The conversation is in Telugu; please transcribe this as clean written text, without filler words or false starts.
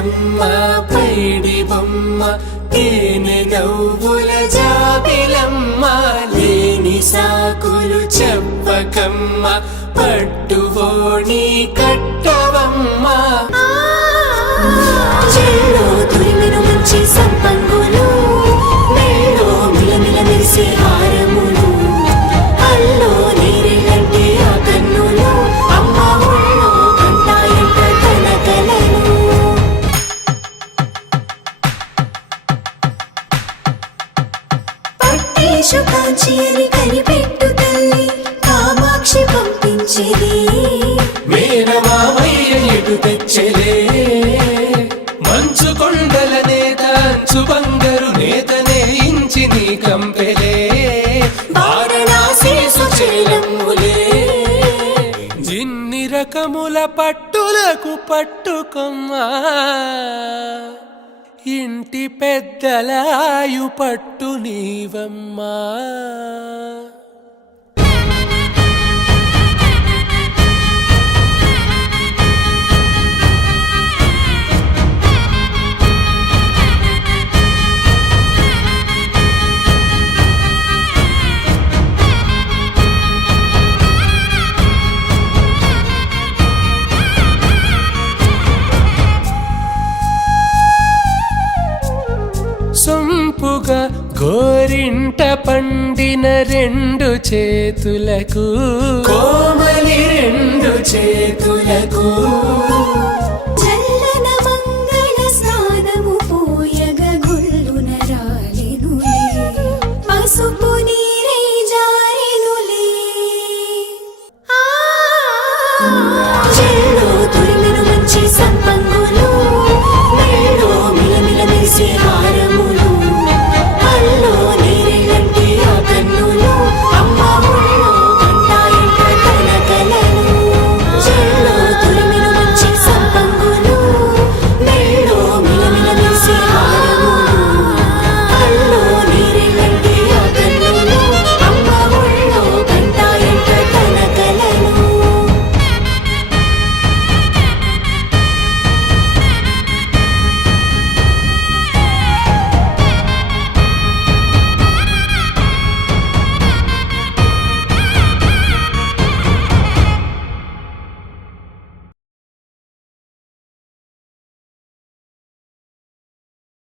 బుగ్గలమ్మ పైడి బొమ్మ తేనె నవ్వుల జాబిలమ్మ లేని సాకులు చెప్పకమ్మ పట్టువోణి కట్టవమ్మ చెల్లో తురిమెను మంచి సంపంగులు మెల్లో మిలమిల మెరిసే హారములు అల్లో నీరెళ్ళంటే ఆ కన్నులు అమ్మ ఒళ్ళో కంటాయంట తన కలను పట్టేశు కాంచి అని కనిపెట్టు తల్లి కామాక్షి పంపించేది మేనమామయ్య ఎటు తెచ్చలే మంచు కొండల నేత అంచు బంగారు నేతనే ఇంచి నీ కంపెలే వారణాసి సుచేలమ్ములే ఇన్ని రకముల పట్టులకు పట్టుకొమ్మా ఇంటి పెద్దలాయు పట్టు నీవమ్మా సొంపుగా గోరింట పండిన రెండు చేతులకు కోమలి రెండు చేతులకు చల్లన మంగళ స్నానము పోయగ గుళ్ళున రాలెనులే పసుపుని